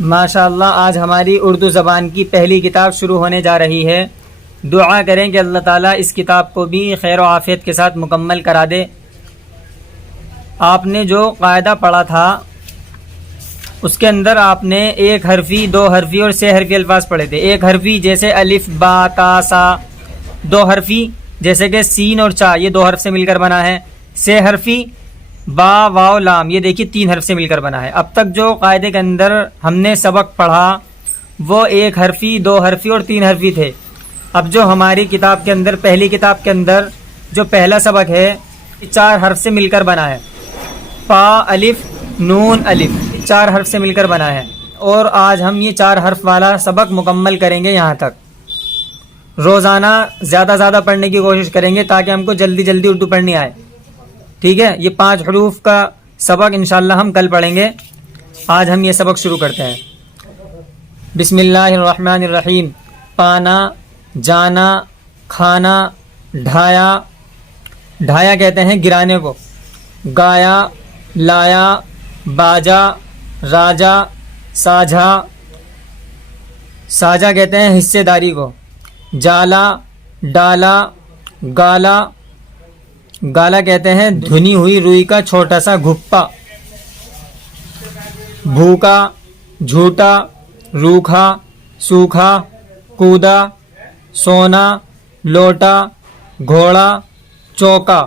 ماشاءاللہ آج ہماری اردو زبان کی پہلی کتاب شروع ہونے جا رہی ہے۔ دعا کریں کہ اللہ تعالیٰ اس کتاب کو بھی خیر و عافیت کے ساتھ مکمل کرا دے۔ آپ نے جو قاعدہ پڑھا تھا اس کے اندر آپ نے ایک حرفی، دو حرفی اور سے حرفی الفاظ پڑھے تھے۔ ایک حرفی جیسے الف با تا سا، دو حرفی جیسے کہ سین اور چا، یہ دو حرف سے مل کر بنا ہے۔ سے حرفی با واو لام، یہ دیکھیے تین حرف سے مل کر بنا ہے۔ اب تک جو قاعدے کے اندر ہم نے سبق پڑھا وہ ایک حرفی، دو حرفی اور تین حرفی تھے۔ اب جو ہماری کتاب کے اندر، پہلی کتاب کے اندر جو پہلا سبق ہے، چار حرف سے مل کر بنا ہے۔ پا الف نون الف، چار حرف سے مل کر بنا ہے، اور آج ہم یہ چار حرف والا سبق مکمل کریں گے۔ یہاں تک روزانہ زیادہ زیادہ پڑھنے کی کوشش کریں گے تاکہ ہم کو جلدی جلدی اردو پڑھنی آئے، ٹھیک ہے۔ یہ 5 حروف کا سبق انشاءاللہ ہم کل پڑھیں گے۔ آج ہم یہ سبق شروع کرتے ہیں۔ بسم اللہ الرحمن الرحیم۔ پانا، جانا، کھانا، ڈھایا، ڈھایا کہتے ہیں گرانے کو۔ گایا، لایا، باجا، راجا، ساجھا، ساجھا کہتے ہیں حصے داری کو۔ جالا، ڈالا، گالا، گالا کہتے ہیں دھنی ہوئی روئی کا چھوٹا سا گھپا۔ بھوکا، جھوٹا، روکھا، سوکھا، کودا، سونا، لوٹا، گھوڑا، چوکا۔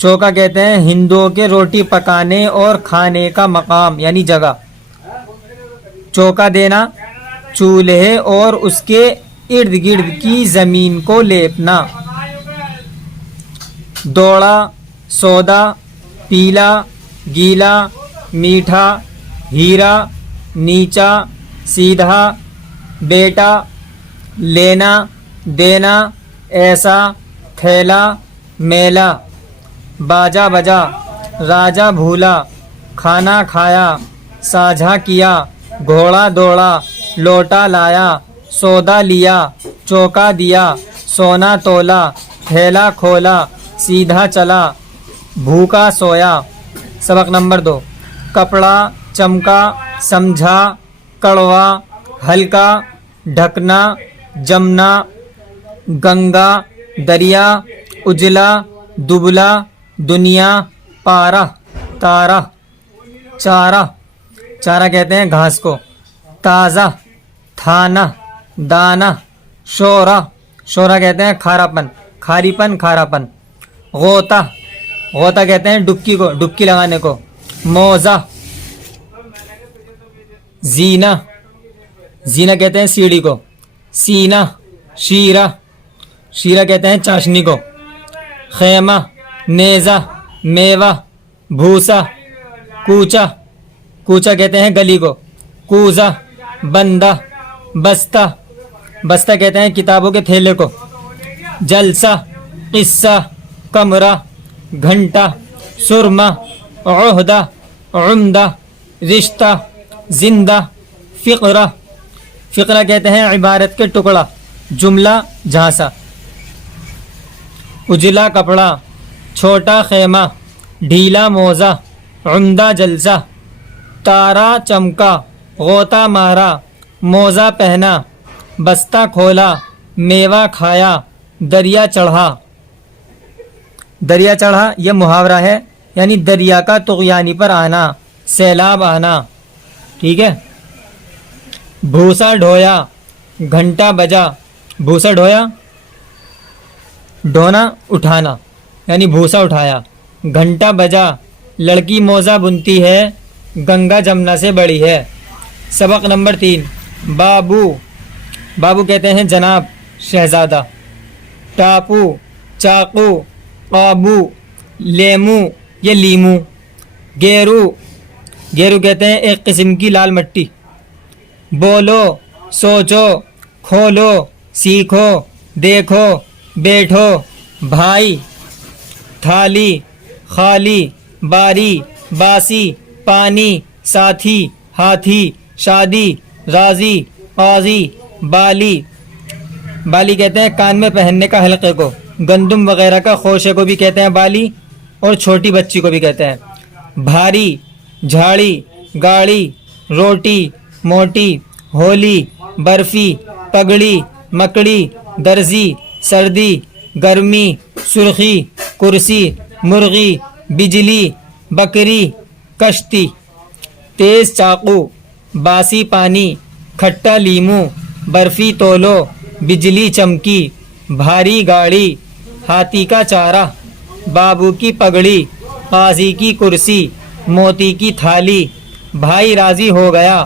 چوکا کہتے ہیں ہندوؤں کے روٹی پکانے اور کھانے کا مقام یعنی جگہ۔ چوکا دینا، چولہے اور اس کے ارد گرد کی زمین کو لیپنا۔ دوڑا، سودا، پیلا، گیلا، میٹھا، ہیرا، نیچا، سیدھا، بیٹا، لینا، دینا، ایسا، تھیلا، میلا۔ باجا بجا، راجا بھولا، کھانا کھایا، ساجھا کیا، گھوڑا دوڑا، لوٹا لایا، سودا لیا، چوکا دیا، سونا تولا، تھیلا کھولا، سیدھا چلا، بھوکا سویا۔ سبق نمبر 2۔ کپڑا، چمکا، سمجھا، کڑوا، ہلکا، ڈھکنا، جمنا، گنگا، دریا، اجلا، دبلا، دنیا، پارا، تارا۔ چارہ، چارہ کہتے ہیں گھاس کو۔ تازہ، تھانہ، دانہ، شورہ، شورہ کہتے ہیں کھارا پن، کھاری پن، کھارا پن۔ غوطہ، غوطہ کہتے ہیں ڈبکی کو، ڈبکی لگانے کو۔ موزہ، زینہ، زینہ کہتے ہیں سیڑھی کو۔ سینہ، شیرہ، شیرہ کہتے ہیں چاشنی کو۔ خیمہ، نیزہ، میوہ، بھوسا۔ کوچہ، کوچہ کہتے ہیں گلی کو۔ کوزہ، بندہ، بستہ، بستہ کہتے ہیں کتابوں کے تھیلے کو۔ جلسہ، قصہ، کمرہ، گھنٹہ، سرمہ، عہدہ، عمدہ، رشتہ، زندہ، فقرہ، فقرہ کہتے ہیں عبارت کے ٹکڑا، جملہ، جھانسا۔ اجلا کپڑا، چھوٹا خیمہ، ڈھیلا موزہ، عمدہ جلسہ۔ تارا چمکا، غوطہ مارا، موزہ پہنا، بستہ کھولا، میوہ کھایا، دریا چڑھا۔ دریا چڑھا یہ محاورہ ہے، یعنی دریا کا طغیانی پر آنا، سیلاب آنا، ٹھیک ہے۔ بھوسا ڈھویا، گھنٹہ بجا۔ بھوسا ڈھویا، ڈھونا اٹھانا یعنی بھوسا اٹھایا۔ گھنٹہ بجا، لڑکی موزہ بنتی ہے، گنگا جمنا سے بڑی ہے۔ سبق نمبر 3۔ بابو، بابو کہتے ہیں جناب، شہزادہ۔ ٹاپو، چاقو، قابو، لیمو یہ لیمو۔ گیرو، گیرو کہتے ہیں ایک قسم کی لال مٹی۔ بولو، سوچو، کھولو، سیکھو، دیکھو، بیٹھو۔ بھائی، تھالی، خالی، باری، باسی، پانی، ساتھی، ہاتھی، شادی، راضی، قاضی۔ بالی، بالی کہتے ہیں کان میں پہننے کا حلقے کو۔ گندم وغیرہ کا خوشے کو بھی کہتے ہیں بالی، اور چھوٹی بچی کو بھی کہتے ہیں۔ بھاری، جھاڑی، گاڑی، روٹی موٹی ہولی برفی پگڑی مکڑی درزی سردی گرمی سرخی کرسی مرغی بجلی بکری کشتی تیز چاقو باسی پانی کھٹا لیمو برفی تولو بجلی چمکی بھاری گاڑی ہاتھی کا چارہ بابو کی پگڑی قاضی کی کرسی موتی کی تھالی بھائی راضی ہو گیا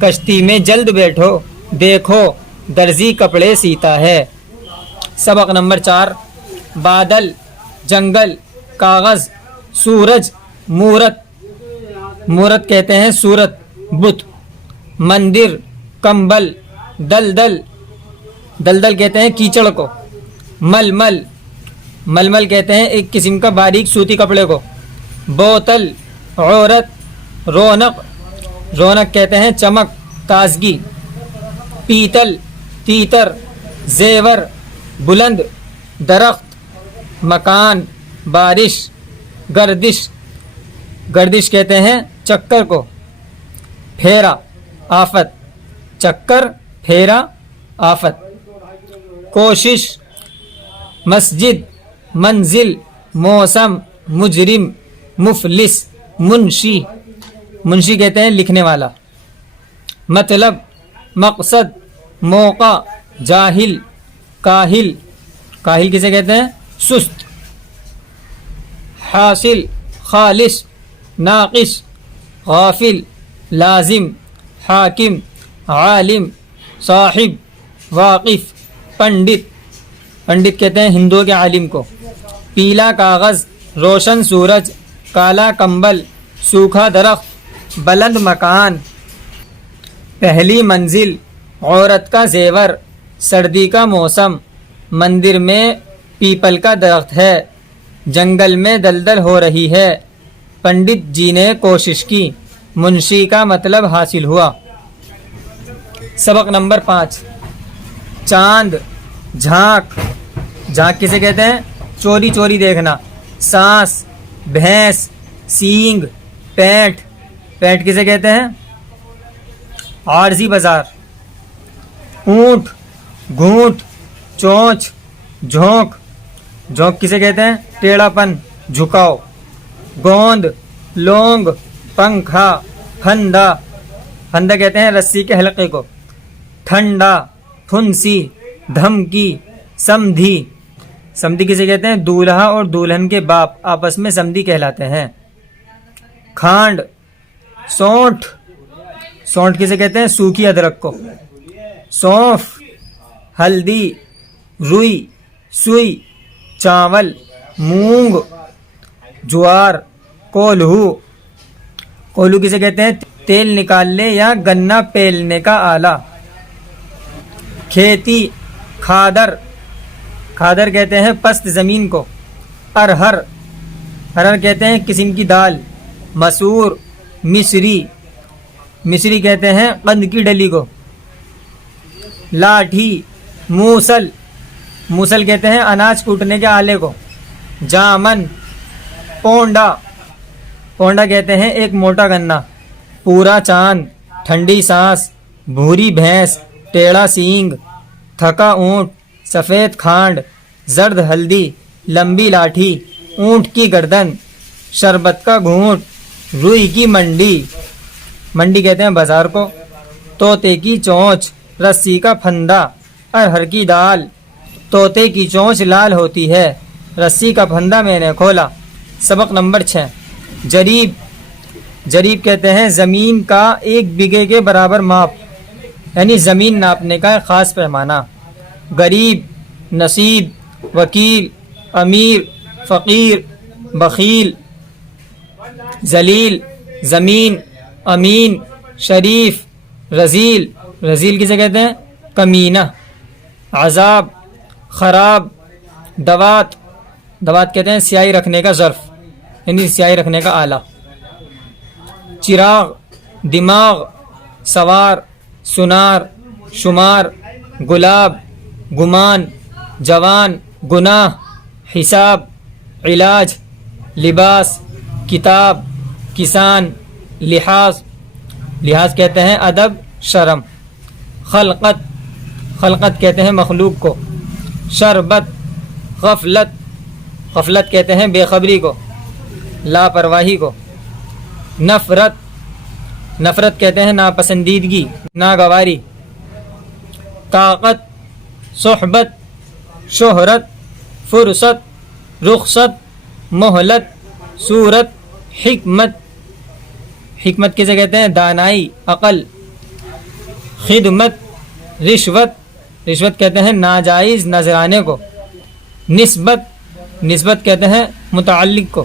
کشتی میں جلد بیٹھو دیکھو درزی کپڑے سیتا ہے۔ سبق نمبر 4 بادل جنگل کاغذ سورج مورت مورت کہتے ہیں صورت بت مندر کمبل دلدل دلدل کہتے ہیں کیچڑ کو ململ ململ کہتے ہیں ایک قسم کا باریک سوتی کپڑے کو بوتل عورت رونق رونق کہتے ہیں چمک تازگی پیتل تیتر زیور بلند درخت مکان بارش گردش گردش کہتے ہیں چکر کو پھیرا آفت چکر پھیرا آفت کوشش مسجد منزل موسم مجرم مفلس منشی منشی کہتے ہیں لکھنے والا مطلب مقصد موقع جاہل کاہل کاہل کسے کہتے ہیں سست حاصل خالص ناقص غافل لازم حاکم عالم صاحب واقف پنڈت پنڈت کہتے ہیں ہندوؤں کے عالم کو پیلا کاغذ روشن سورج کالا کمبل سوکھا درخت بلند مکان پہلی منزل عورت کا زیور سردی کا موسم مندر میں پیپل کا درخت ہے جنگل میں دلدل ہو رہی ہے پنڈت جی نے کوشش کی منشی کا مطلب حاصل ہوا۔ سبق نمبر 5 چاند جھانک جھانک کسے کہتے ہیں چوری چوری دیکھنا سانس بھینس سینگ پینٹ پینٹ کسے کہتے ہیں عارضی بازار اونٹ گھونٹ چونچ جھونک جھونک کسے کہتے ہیں ٹیڑھا پن جھکاؤ گوند لونگ پنکھا پھندا پھندا کہتے ہیں رسی کے حلقے کو ٹھنڈا پھنسی دھمکی سمدھی سمدھی کسے کہتے ہیں دولہا اور دلہن کے باپ آپس میں سمدھی کہلاتے ہیں کھانڈ سونٹھ سونٹھ کسے کہتے ہیں سوکھی ادرک کو سونف ہلدی روئی سوئی چاول مونگ جوار کولہو کولہو کسے کہتے ہیں تیل نکالنے یا گنا پیلنے کا آلہ کھیتی کھادر کھادر کہتے ہیں پست زمین کو ارہر ارہر کہتے ہیں قسم کی دال مسور مصری مصری کہتے ہیں قند کی ڈلی کو لاٹھی موسل موسل کہتے ہیں اناج کوٹنے کے آلے کو جامن پونڈا پونڈا کہتے ہیں ایک موٹا گنا پورا چاند ٹھنڈی سانس بھوری بھینس ٹیڑھا سینگ تھکا اونٹ سفید کھانڈ زرد ہلدی لمبی لاٹھی اونٹ کی گردن شربت کا گھونٹ روئی کی منڈی منڈی کہتے ہیں بازار کو طوطے کی چونچ رسی کا پھندا ارہر کی دال طوطے کی چونچ لال ہوتی ہے رسی کا پھندا میں نے کھولا۔ سبق نمبر 6 جریب جریب کہتے ہیں زمین کا 1 بیگھے کے برابر ماپ یعنی زمین ناپنے کا ایک خاص پیمانہ غریب نصیب وکیل امیر فقیر بخیل ذلیل زمین امین شریف رذیل رذیل کسے کہتے ہیں کمینہ عذاب خراب دوات دوات کہتے ہیں سیاہی رکھنے کا ظرف یعنی سیاہی رکھنے کا آلہ چراغ دماغ سوار سنار شمار گلاب گمان جوان گناہ حساب علاج لباس کتاب کسان لحاظ لحاظ کہتے ہیں ادب شرم. خلقت خلقت کہتے ہیں مخلوق کو. شربت غفلت غفلت کہتے ہیں بے خبری کو، لاپرواہی کو. نفرت نفرت کہتے ہیں ناپسندیدگی، ناگواری. طاقت صحبت شہرت فرصت رخصت مہلت صورت حکمت. حکمت کسے کہتے ہیں؟ دانائی عقل. خدمت رشوت رشوت کہتے ہیں ناجائز نذرانے کو. نسبت نسبت کہتے ہیں متعلق کو.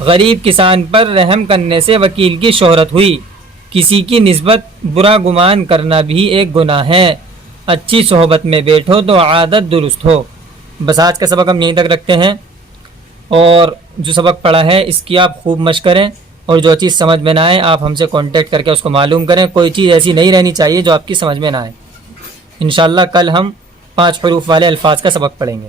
غریب کسان پر رحم کرنے سے وکیل کی شہرت ہوئی. کسی کی نسبت برا گمان کرنا بھی ایک گناہ ہے. اچھی صحبت میں بیٹھو تو عادت درست ہو. بس آج کا سبق ہم یہیں تک رکھتے ہیں، اور جو سبق پڑھا ہے اس کی آپ خوب مشق کریں، اور جو چیز سمجھ میں نہ آئے آپ ہم سے کانٹیکٹ کر کے اس کو معلوم کریں. کوئی چیز ایسی نہیں رہنی چاہیے جو آپ کی سمجھ میں نہ آئے. انشاءاللہ کل ہم 5 حروف والے الفاظ کا سبق پڑھیں گے.